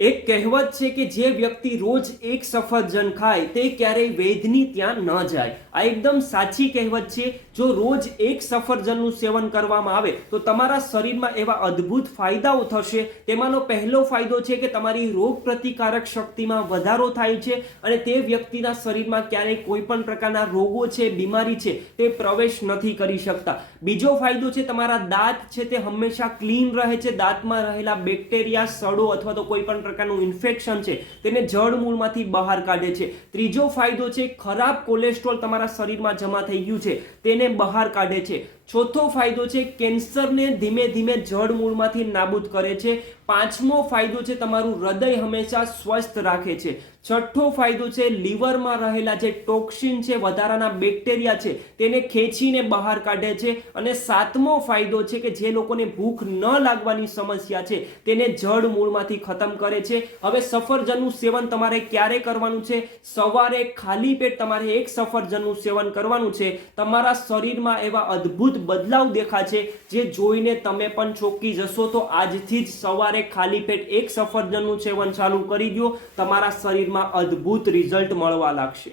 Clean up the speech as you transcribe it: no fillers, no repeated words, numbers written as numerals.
એક કહેવત છે કે જે વ્યક્તિ રોજ એક સફરજન ખાય તે ક્યારેય વૈદ્યની ત્યાં ન જાય. આ એકદમ સાચી કહેવત છે. જો રોજ એક સફરજનનું સેવન કરવામાં આવે તો તમારા શરીરમાં એવા અદ્ભુત ફાયદાઓ થશે. તેમાંનો પહેલો ફાયદો છે કે તમારી રોગ પ્રતિકારક શક્તિમાં વધારો થાય છે અને તે વ્યક્તિના શરીરમાં ક્યારેય કોઈ પણ પ્રકારના રોગો છે, બીમારી છે, તે પ્રવેશ નથી કરી શકતા. બીજો ફાયદો છે તમારા દાંત છે તે હંમેશા ક્લીન રહે છે. દાંતમાં રહેલા બેક્ટેરિયા, સડો અથવા તો કોઈ પણ પ્રકારનું ઇન્ફેક્શન છે તેને જડ મૂળમાંથી બહાર કાઢે છે. ત્રીજો ફાયદો છે ખરાબ કોલેસ્ટ્રોલ તમારા શરીરમાં જમા થઈ ગયું છે તેને બહાર કાઢે છે. ચોથો ફાયદો છે કેન્સરને ધીમે ધીમે જડ મૂળમાંથી નાબૂદ કરે છે. પાંચમો ફાયદો છે તમારું હૃદય હંમેશા સ્વસ્થ રાખે છે. છઠ્ઠો ફાયદો છે લીવરમાં રહેલા જે ટોક્સિન છે, વધારાના બેક્ટેરિયા છે, તેને ખેંચીને બહાર કાઢે છે. અને સાતમો ફાયદો છે કે જે લોકોને ભૂખ ન લાગવાની સમસ્યા છે તેને જડ મૂળમાંથી ખતમ કરે છે. હવે સફરજનનું સેવન તમારે ક્યારે કરવાનું છે? સવારે ખાલી પેટ તમારે એક સફરજનનું સેવન કરવાનું છે. તમારા શરીરમાં એવા અદ્ભુત બદલાવ દેખાશે જે જોઈને તમે પણ ચોંકી જશો. તો આજથી જ સવારે ખાલી પેટ એક સફરજનનું સેવન ચાલુ કરી દો. તમારા શરીરમાં અદ્ભુત રિઝલ્ટ મળવા લાગશે.